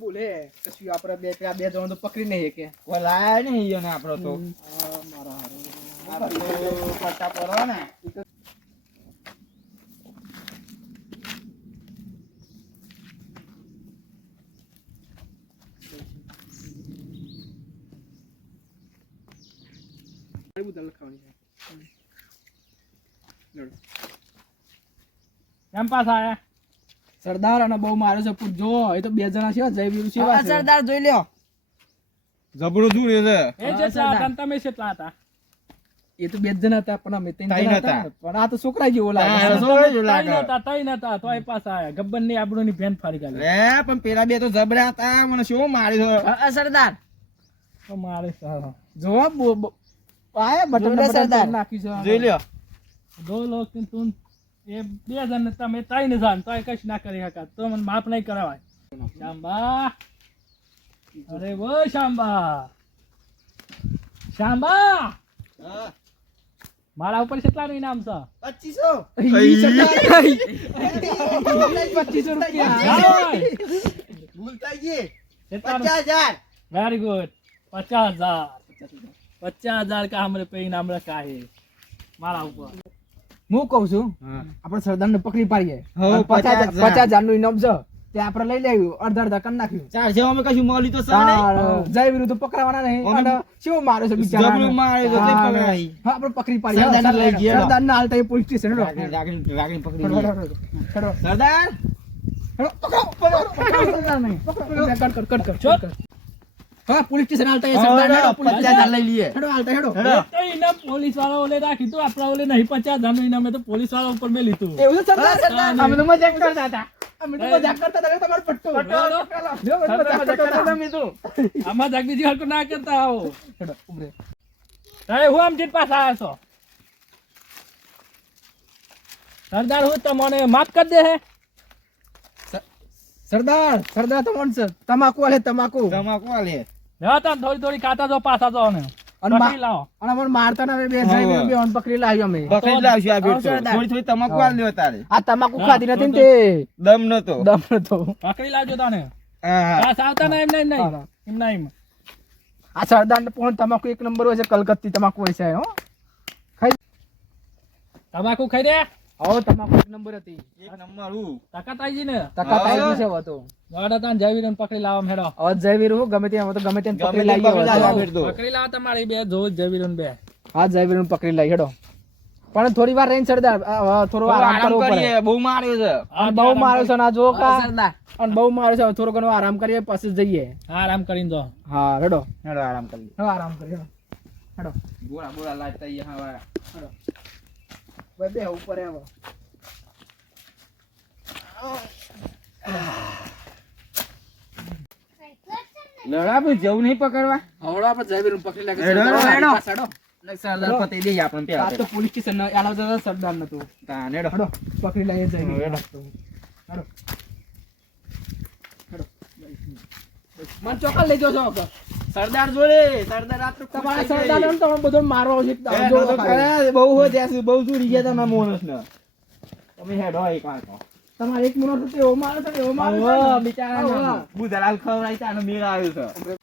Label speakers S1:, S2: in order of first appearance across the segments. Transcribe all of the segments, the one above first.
S1: બોલે કશું આપણે બે પેલા બે જણ તો પકડી નહીં કે
S2: કોઈ લાયા નહીં ઈયોને આપણો તો
S1: મારા હારું.
S2: આ તો ને
S1: મારી લખાવાની છે. લડો.
S3: પાસ આયા
S1: સરદાર અને બહુ મારે છે પૂછજો એ તો બે જણા છે જયવીર છે
S4: હા, સરદાર જોઈ લ્યો.
S2: જબરો શું રે છે?
S3: એ જે હતા તમે કેટલા હતા.
S1: એ તો બે જણા હતા પણ અમે ત્રણ
S2: ત્રણ
S1: જણા
S2: હતા.
S1: પણ આ તો છોકરા જેવો લાગે.
S2: તો જોડે જ
S3: તઈ
S2: હતા
S3: નતા હતા તો તોય પાસ આયા. ગબ્બરની આબડો ની ભેન ફાડી ગાલી
S2: લે પણ પેલા બે તો જબરા હતા મને શું માર્યો
S4: હા, હા, સરદાર.
S3: તો મારે સર
S1: જોવા બો- આયા બટન બટન
S4: સરદાર.
S1: નાખ્યું છે.
S2: જોઈ લ્યો.
S3: દો લોક તું એ બે જણ ને તમે તઈ ને જાણ તોય કશું ના કરી શકા તો મને માફ નહીં કરાવાય શાંબા અરે વો શાંબા શાંબા મારા ઉપર કેટલાનું ઇનામ છે
S2: પચીસો
S1: ઈ સરદાર. પચીસો રૂપિયા
S2: ભૂલ થઈ ગઈ
S3: કેટલાનું
S2: પચાસ હજાર
S3: વેરી ગુડ પચાસ હજાર પચાસ હજાર का हमरे पे इनाम रखा है મારા ઉપર
S1: હું કઉ છું આપણે સરદાર ને પકડી પાડીએ.
S2: પચાસ હજાર.
S1: નું ઇનામ છે તે આપણે લઈ લેવું અડધા અડધા કરી નાખ્યું.
S2: ચાર જેવા અમે કશું મળ્યું તો
S1: જય વિરુદ્ધ પકડવાના નહીં. અને શું મારે છે બિચારા
S2: મારે તે
S1: આપણે પકડી પાડીએ.
S2: સરદારને લઈ ગયા.
S1: સરદાર ના હાલતા પોલીસ સ્ટેશન
S2: પકડી. સરદાર?
S1: પકડો, પકડો, પકડો, સરદાર નહીં. પકડો, પકડો, કટ કટ કટ કર. હા પોલીસ સ્ટેશન હાલતા સરદાર
S2: હેડો,
S1: હેડો,
S2: પચાસ હજાર લઈ લઈએ
S1: હેડો હાલતા હેડો
S2: હેડો.
S3: તો ઇનામ પોલીસવાળા ઓલે રાખી તું આપણા ઓલે નહીં પચાસ હજારનું ઇનામ તો પોલીસવાળા ઉપર મેં લીધું
S1: એવું સરદાર
S3: સરદાર.
S1: અમે તો મજાક કરતા હતા અમે તો મજાક કરતા હતા કે તમારો પટ્ટો
S3: પટ્ટો.
S1: લ્યો, અમે તો મજાક કરતા હતા.
S3: આમાં જાગીજી હરકત ના કરતા આવો
S1: હેડો, ઉભરે.
S3: અરે હું આમ જીત પાસ આવ્યો છો સરદાર હું તમને માફ કરી દે હે
S1: સરદાર સરદાર તમાકુ આલે તમાકુ
S2: તમાકુ આલે.
S3: તા થોડી થોડી ખાતા જો પાછા જો ને
S1: અને મા-
S3: પકડી લાવો.
S1: અને અમને મારતા ના બે જઈ બે ઓન પકડી લાવ્યો અમે.
S2: પકડી લાવશું આ ભેટ તો.
S4: સરદાર.
S2: થોડી થોડી તમાકુ
S1: ખાધી નથી
S3: તે
S2: દમ નતો.
S1: દમ નતો.
S3: પકડી લાવજો તને.
S2: હા, હા.
S3: પાસ આવતા ના એમ નહીં નહીં એમ. નહીં
S1: આ સરદાર ને પણ તમાકુ એક નંબર હોય છે કલકત્તી તમાકુ હોય છે હો. ખાઈ
S3: તમાકુ ખાઈ રે
S1: હો તમાકુ એક નંબર હતી.
S2: એક નંબર હું.
S3: તાકાત આવી ને
S1: તકાત
S2: હા.
S1: આવી છે હવે તો.
S3: વાડા તાન જયવીર પકડી લાવવા હેડો
S1: હવે જયવીર હું ગમે ત્યાં હવે તો ગમે ત્યાં પકડી
S2: તે.
S1: લાવીએ
S2: પકડી
S3: લાવો તમારી બે જો જયવીર બે.
S1: હા જયવીર ને પકડી લાવી હેડો. પણ થોડી વાર રહીને સરદાર થોડો આરામ કરવો પડે.
S2: કરીએ બહુ માર્યો છે.
S1: અને બહુ માર્યો છે ના જો કા? અને બહુ માર્યો છે થોડો ઘણો આરામ કરીએ પછી જઈએ.
S3: હા આરામ કરીને જો.
S1: હા હેડો.
S2: હેડો આરામ કરી
S1: હવે આરામ કરી હેડો. હેડો
S2: બોલા બોલા લાજતા ઈ હવે
S1: ભાઈ બે ઉપર આવો.
S2: લડા પણ જવું નહીં પકડવા?
S1: હવડા આપણે જયવીર ને પકડી લાગે
S2: સડો
S1: સરદાર
S2: પતિ આપણે પેલા
S1: તો પોલીસ સ્ટેશન ના આલા સરદાર નતું
S2: તાન હેડો.
S1: હેડો પકડી લઈએ જઈને
S2: હેડો.
S1: મન ચોક્કસ લઈ જશો
S2: સરદાર જોડે સરદાર રાત
S1: તમારા સરદાર ને તમે બધો મારવા
S2: આવશે બહુ હો ત્યાં બહુ જોડી ગયા તમે માણસને. તમે હેડો એક વાર.
S1: તમારે એક મિનિટ એવો મારો છે એવો મારો
S2: બિચારા
S1: ને. આવો.
S2: બુધાલાલ ખવડાવી તાનો મેળ આવ્યો છે.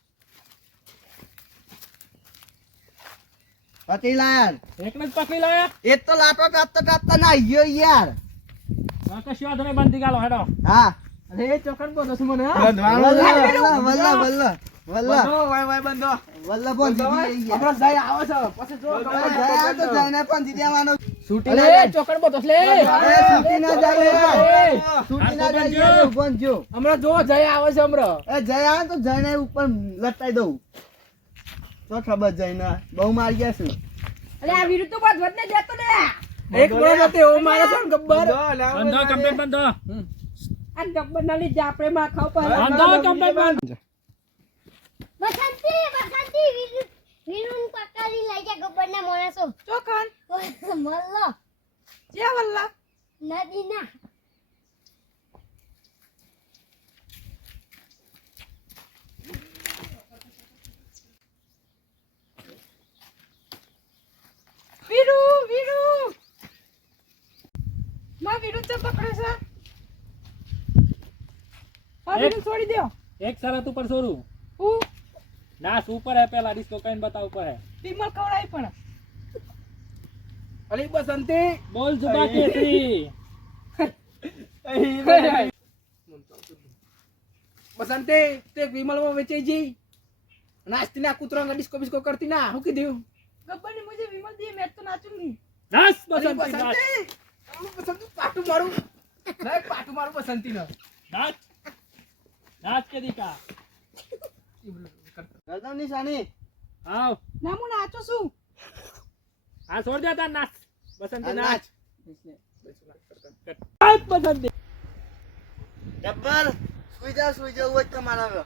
S2: પતિલાલ,
S3: એકને જ પકડી લાયા
S2: એ તો લાટો કાપતા કાપતા ના યાર
S3: હા, કશું વાંધો નહીં બંધી ગાલો હેડો
S2: હા
S1: અરે ચોકન બોલો છો મને હા?
S2: બંધવાનું છે.
S4: વલ્લા, વલ્લા, વલ્લા, વલ્લા.
S2: વાય, વાય, બંધો.
S4: વલ્લા પણ દીદી
S1: આપણો જય આવે છે. પછી જો
S4: હવે જાય તો જઈને પણ દીદી આવવાનો. છૂટી ના
S1: ચોકન બોલો લે.
S4: છૂટી ના જાય. છૂટી ના જાય યાર, જો.
S1: હમણાં જો જય આવે છે હમણાં.
S4: એ જય આવે તો જઈને ઉપર લટકાઈ દઉં. તો ખબર જઈને બહુ મારી ગયા છું.
S5: અરે આ વિરુદ્ધ તો બાદ જતો ને.
S1: એક બોલ હતી એવો મારે છે ગબ્બર.
S2: બધા.
S3: કમ્પ્લેટ બંધો
S5: આ ગબ્બર ના લીધે આપણે માં ખાવ પર
S3: બંધો કમ્પ્લેટ બંધ
S6: બસંતી બસંતી વીરુ વીરુન પકડી લઈ ગયા ગબ્બરના માણસો.
S5: ચોકન.
S6: મલ્લો
S5: જે વલ્લા.
S6: નદીના.
S5: વીરુ વીરુ. માં વિરુદ્ધ પકડે છે? છોડી દો
S3: એક શરત ઉપર છોરું
S5: હું?
S3: ઉપર હે? પેલા ડિસ્કો કઈને બતાવ ઉપર હે.
S5: ટીમલ ખવડાય પણ.
S1: અલી બસંતી.
S3: બોલ જુબા કેસરી.
S1: બસંતી તે વિમલમાં વેચે જી. નાસ્તી ના કૂતરો ડિસ્કો બિસ્કો કરતી ના હું કીધું?
S5: ગબ્બર ને મુજે વિમલ દી મેં તો નાચુંગી
S3: નાસ બસંતી નાસ.
S1: બસંતી પાટુ મારું. ના પાટુ મારું બસંતી ના
S3: નાચ. નાચ કે દીકા
S4: કરતા નિશાની
S3: આવ.
S5: ના હું નાચું છું
S3: આ છોડ દે તાર નાચ. બસંતી નાચ. બસંતી.
S4: ગબ્બર સુઈ જા સુઈ જા હોય તમારા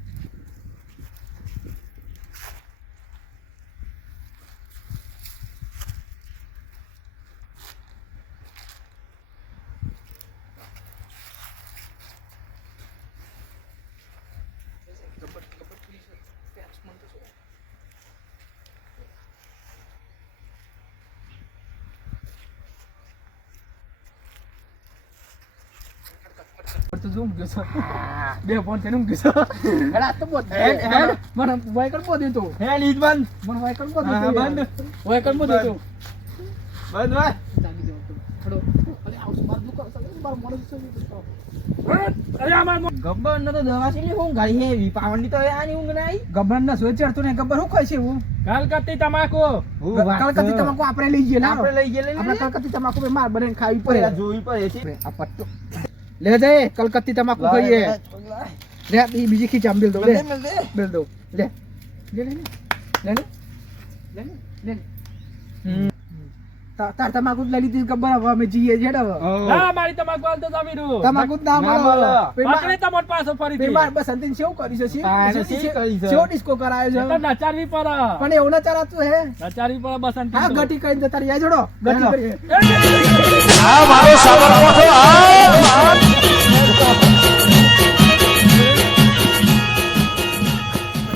S3: તું શું
S1: ગયો છો? બે ફોન છે હું ગયો છો? એડા તો બોલ
S2: હે હે
S1: મને વાય કર બોલ દીધો.
S2: હે લીજ બંધ.
S1: મને વાય કર
S2: બોલ
S1: દીધો.
S2: બંધ
S3: વાય કર
S2: ગબ્બર ને તો દવા હું ગાડી હેવી પાવન તો આની નહીં
S1: ગબ્બર ને સોય ચડતો ને ગબ્બર છે હું?
S3: કલકત્તી તમાકુ.
S1: કલકત્તી તમાકુ લઈ જઈએ
S2: આપણે લઈ જઈએ
S1: આપણે તમાકુ માર બને ખાવી
S2: પડે. જોવી પડે છે.
S1: ले दे कलकत्ती तमाकू खाइए ले ये बीजी की जाम बिल दो ले बिल दो ले ले ले ले ले ले ले તાર તમાકુ લઈ લીધી ખબર હવે અમે જઈએ છે ને
S3: ના મારી તમાકુ હાલ તો જામી
S1: દો તમાકુ ના મળે.
S3: પકડે તમાર પાછો ફરી
S1: પેમાર બસ અંતિમ શું
S2: કરી છે.
S1: શું ડિસ્કો કરાયો છે.
S3: તો નચારવી પર
S1: પણ એવું નચારાતું હે.
S3: નચારવી પર બસ
S1: અંતિમ
S3: હા
S1: ગટી કઈ જતા રહ્યા જોડો ગટી
S2: કરી
S1: હા
S3: મારો
S7: સાબર આવો છો. આ